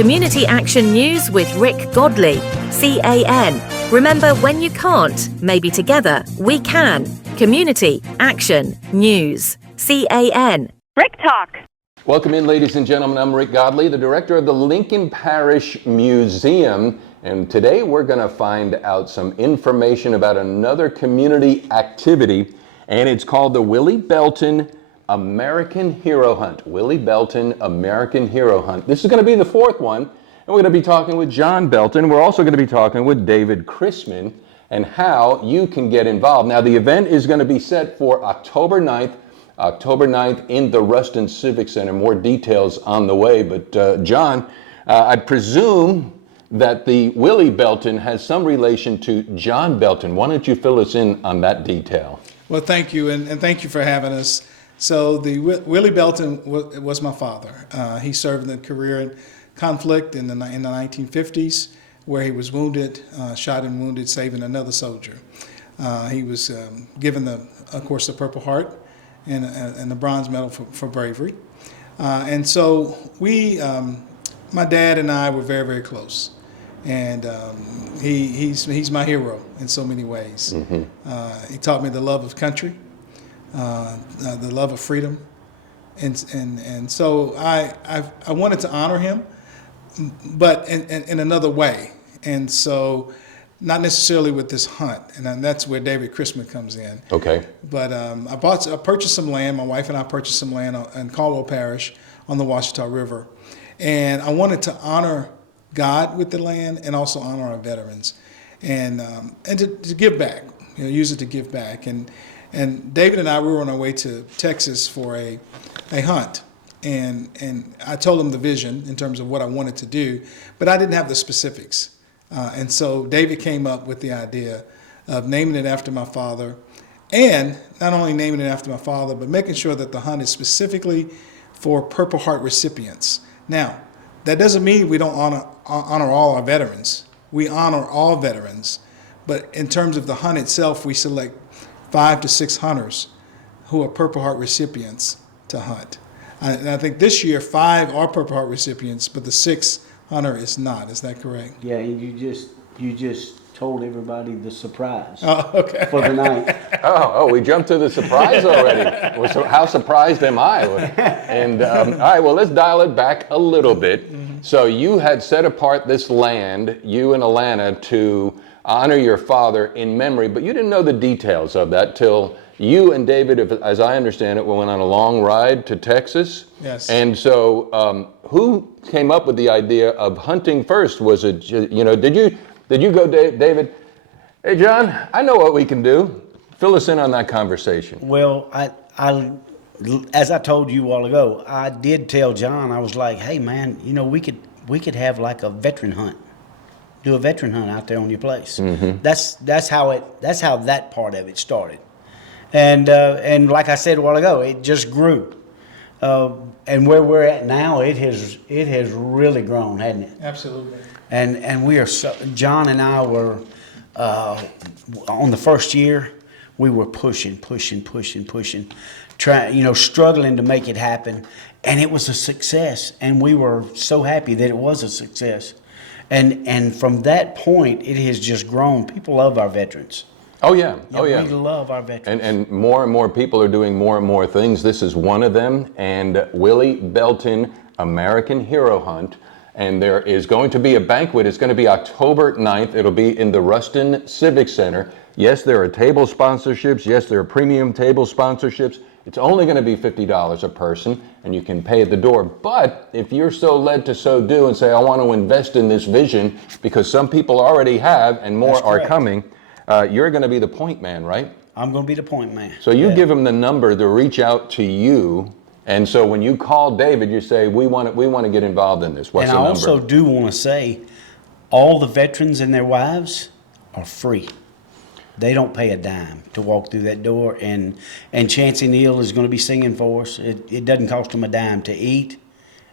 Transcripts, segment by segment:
Community Action News with Rick Godley, CAN. Remember, when you can't, maybe together we can. Community Action News, CAN. Rick Talk. Welcome in, ladies and gentlemen. I'm Rick Godley, the director of the Lincoln Parish Museum. And today we're going to find out some information about another community activity, and it's called the Willie Belton American Hero Hunt. Willie Belton American Hero Hunt. This is going to be the fourth one, and we're going to be talking with John Belton. We're also going to be talking with David Chrisman and how you can get involved. Now, the event is going to be set for October 9th in the Ruston Civic Center. More details on the way, but John, I presume that the Willie Belton has some relation to John Belton. Why don't you fill us in on that detail? Well, thank you, and thank you for having us. So the Willie Belton was my father. He served in a career in conflict in the 1950s, where he was wounded, shot and wounded, saving another soldier. He was given, of course, the Purple Heart and the Bronze Medal for bravery. And so my dad and I were very, very close. And he's my hero in so many ways. Mm-hmm. He taught me the love of country, the love of freedom, and so I wanted to honor him, but in another way. And so, not necessarily with this hunt, and that's where David Chrisman comes in. Okay. But I purchased some land. My wife and I purchased some land in Caldwell Parish on the Ouachita River, and I wanted to honor God with the land and also honor our veterans, and to give back, use it to give back. And David and I, we were on our way to Texas for a hunt, and I told him the vision in terms of what I wanted to do, but I didn't have the specifics. And so David came up with the idea of naming it after my father, and not only naming it after my father, but making sure that the hunt is specifically for Purple Heart recipients. Now, that doesn't mean we don't honor all our veterans. We honor all veterans, but in terms of the hunt itself, we select 5 to 6 hunters who are Purple Heart recipients to hunt. And I think this year 5 are Purple Heart recipients, but the 6th hunter is not. Is that correct? Yeah, and you just told everybody the surprise. Oh, okay. For the night. Oh, we jumped to the surprise already. Well, so how surprised am I? And all right, well, let's dial it back a little bit. Mm-hmm. So you had set apart this land, you and Alana, to honor your father in memory, but you didn't know the details of that till you and David, as I understand it, went on a long ride to Texas. Yes. And so who came up with the idea of hunting first? Was it, did you go, David, hey, John, I know what we can do. Fill us in on that conversation. Well, I as I told you a while ago, I did tell John, I was like, hey, man, we could have like a veteran hunt. Do a veteran hunt out there on your place. Mm-hmm. That's how that part of it started, and like I said a while ago, it just grew, and where we're at now, it has really grown, hasn't it? Absolutely. And we are John and I were on the first year, we were pushing, struggling to make it happen, and it was a success, and we were so happy that it was a success. And from that point, it has just grown. People love our veterans. Oh, yeah. Oh, yeah. We love our veterans. And more people are doing more and more things. This is one of them. And Willie Belton American Hero Hunt. And there is going to be a banquet. It's going to be October 9th. It'll be in the Ruston Civic Center. Yes, there are table sponsorships. Yes, there are premium table sponsorships. It's only going to be $50 a person, and you can pay at the door. But if you're so led to so do and say, I want to invest in this vision, because some people already have and more are coming, you're going to be the point man, right? I'm going to be the point man. So you give them the number to reach out to you. And so when you call David, you say, we want to get involved in this. What's the number? And I also do want to say, all the veterans and their wives are free. They don't pay a dime to walk through that door, and Chancey Neal is going to be singing for us. It doesn't cost them a dime to eat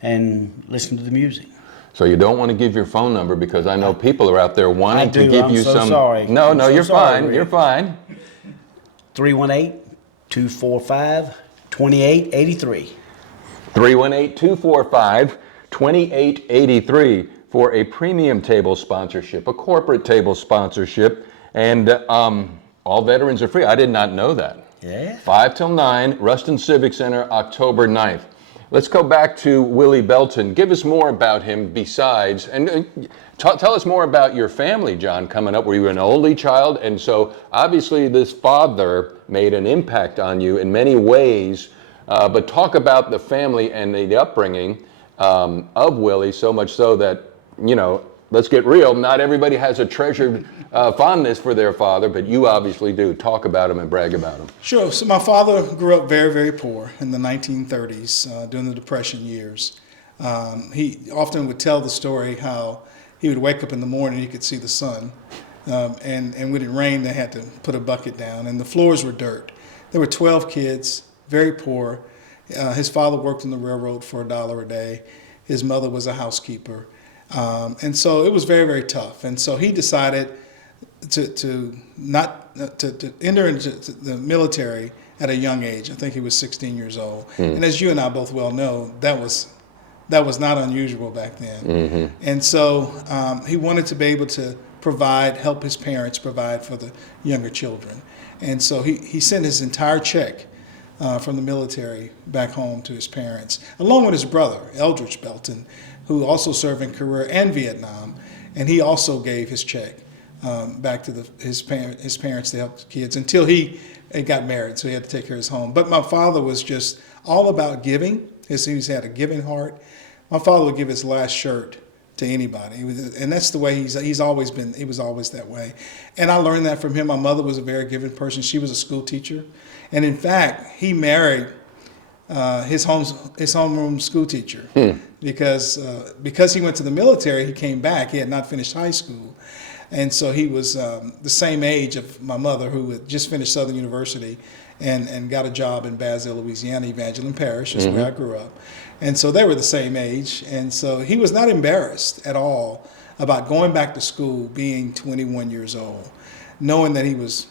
and listen to the music. So you don't want to give your phone number, because I know people are out there wanting to give you some. Sorry. No, you're fine. Rick. You're fine. 318-245-2883. 318-245 $28.83 for a premium table sponsorship, a corporate table sponsorship, and all veterans are free. I did not know that. Yeah. 5 till 9, Ruston Civic Center, October 9th. Let's go back to Willie Belton. Give us more about him besides, and tell us more about your family, John, coming up. Were you an only child? And so obviously this father made an impact on you in many ways, but talk about the family and the upbringing of Willie, so much so that, you know, let's get real, not everybody has a treasured fondness for their father, but you obviously do. Talk about him and brag about him. Sure. So my father grew up very, very poor in the 1930s during the Depression years. He often would tell the story how he would wake up in the morning, he could see the sun, and when it rained, they had to put a bucket down, and the floors were dirt. There were 12 kids, very poor. His father worked on the railroad for $1 a day. His mother was a housekeeper. And so it was very, very tough. And so he decided to enter into the military at a young age. I think he was 16 years old. And as you and I both well know, that was not unusual back then. And so he wanted to be able to help his parents provide for the younger children. And so he sent his entire check from the military back home to his parents, along with his brother, Eldridge Belton, who also served in Korea and Vietnam, and he also gave his check back to his parents to help the kids until he got married, so he had to take care of his home. But my father was just all about giving. He had a giving heart. My father would give his last shirt to anybody, and that's the way he's always been. He was always that way, and I learned that from him. My mother was a very giving person. She was a school teacher, and in fact, he married his homeroom school teacher because he went to the military. He came back. He had not finished high school, and so he was the same age of my mother, who had just finished Southern University and got a job in Basel, Louisiana, Evangeline Parish, is where I grew up. And so they were the same age, and so he was not embarrassed at all about going back to school, being 21 years old, knowing that he was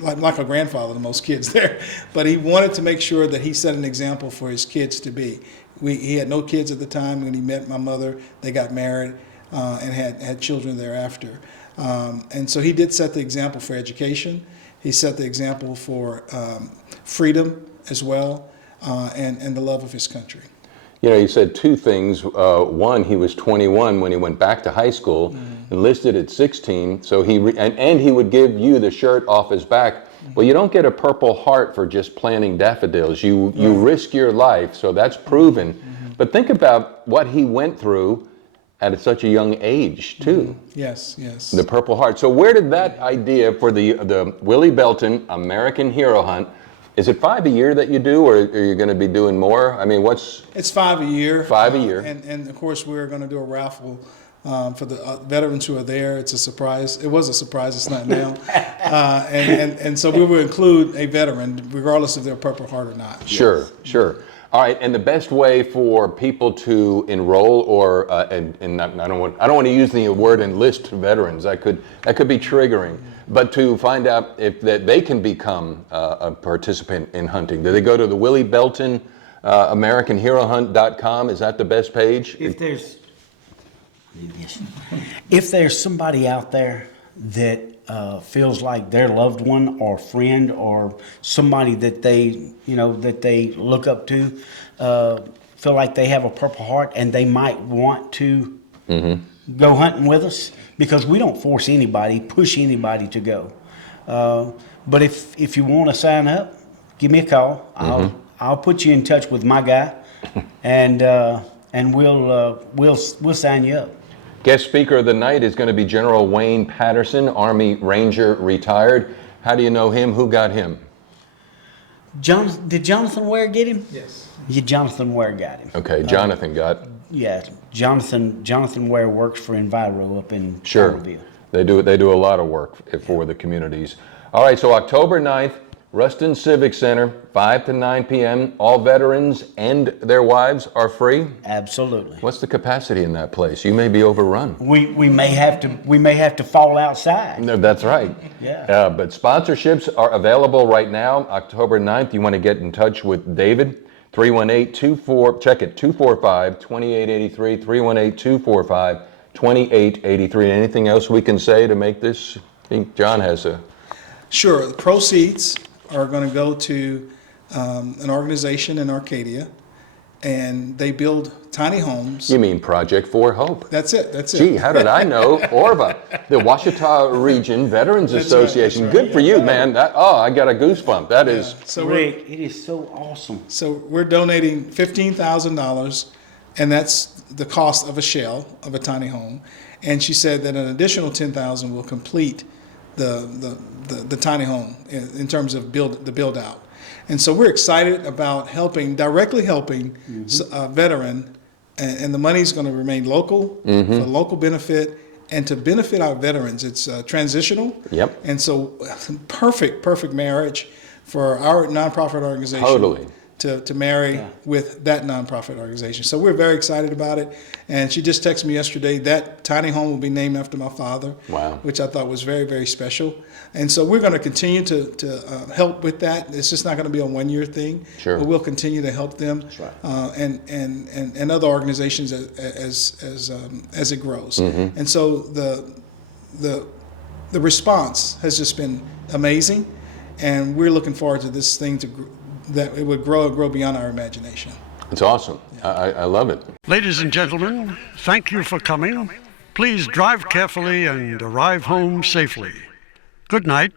like a grandfather to most kids there, but he wanted to make sure that he set an example for his kids to be. He had no kids at the time when he met my mother. They got married and had children thereafter. And so he did set the example for education. He set the example for freedom as well, and the love of his country. You know, you said two things. One, he was 21 when he went back to high school, enlisted at 16, so and he would give you the shirt off his back. Well, you don't get a Purple Heart for just planting daffodils. You risk your life, so that's proven. But think about what he went through at such a young age, too. Yes, yes. The Purple Heart. So where did that idea for the Willie Belton American Hero Hunt, is it 5 a year that you do, or are you going to be doing more? I mean, It's 5 a year. 5 a year. And of course, we're going to do a raffle for the veterans who are there. It's a surprise. It was a surprise. It's not now. And so we will include a veteran, regardless if they're Purple Heart or not. Sure, sure. All right, and the best way for people to enroll, or I don't want to use the word enlist veterans. That could be triggering. But to find out if that they can become a participant in hunting, do they go to the Willie Belton AmericanHeroHunt.com? Is that the best page? If there's somebody out there that feels like their loved one or friend or somebody that they look up to feel like they have a Purple Heart and they might want to go hunting with us, because we don't force anybody, push anybody to go. But if you want to sign up, give me a call. I'll put you in touch with my guy, and we'll sign you up. Guest speaker of the night is going to be General Wayne Patterson, Army Ranger, retired. How do you know him? Who got him? Did Jonathan Ware get him? Yes. Yeah, Jonathan Ware got him. Okay, Jonathan got. Yeah, Jonathan Ware works for Enviro up in Sure. Charlottesville. They do a lot of work for the communities. All right, so October 9th, Ruston Civic Center, 5 to 9 p.m. All veterans and their wives are free. Absolutely. What's the capacity in that place? You may be overrun. We may have to fall outside. No, that's right. Yeah. But sponsorships are available right now, October 9th. You want to get in touch with David, 318-24, check it, 245-2883, 318-245-2883. Anything else we can say to make this, I think John has a... Sure. The proceeds are going to go to an organization in Arcadia, and they build tiny homes. You mean Project for Hope? That's it. That's it. Gee, how did I know? Orva, the Ouachita Region Veterans Association. That's right. Good for you, man. I got a goosebump. That is... So Rick, it is so awesome. So we're donating $15,000, and that's the cost of a shell of a tiny home. And she said that an additional $10,000 will complete the tiny home in terms of the build out. And so we're excited about directly helping a veteran, and the money's going to remain local for local benefit and to benefit our veterans. It's transitional. Yep. And so perfect marriage for our nonprofit organization. Totally. To marry with that nonprofit organization. So we're very excited about it. And she just texted me yesterday that tiny home will be named after my father. Wow. Which I thought was very, very special. And so we're going to continue to help with that. It's just not going to be a one-year thing. Sure. But we'll continue to help them. That's right. And other organizations as it grows. And so the response has just been amazing. And we're looking forward to this thing that it would grow beyond our imagination. It's awesome. I love it. Ladies and gentlemen, thank you for coming. Please drive carefully and arrive home safely. Good night.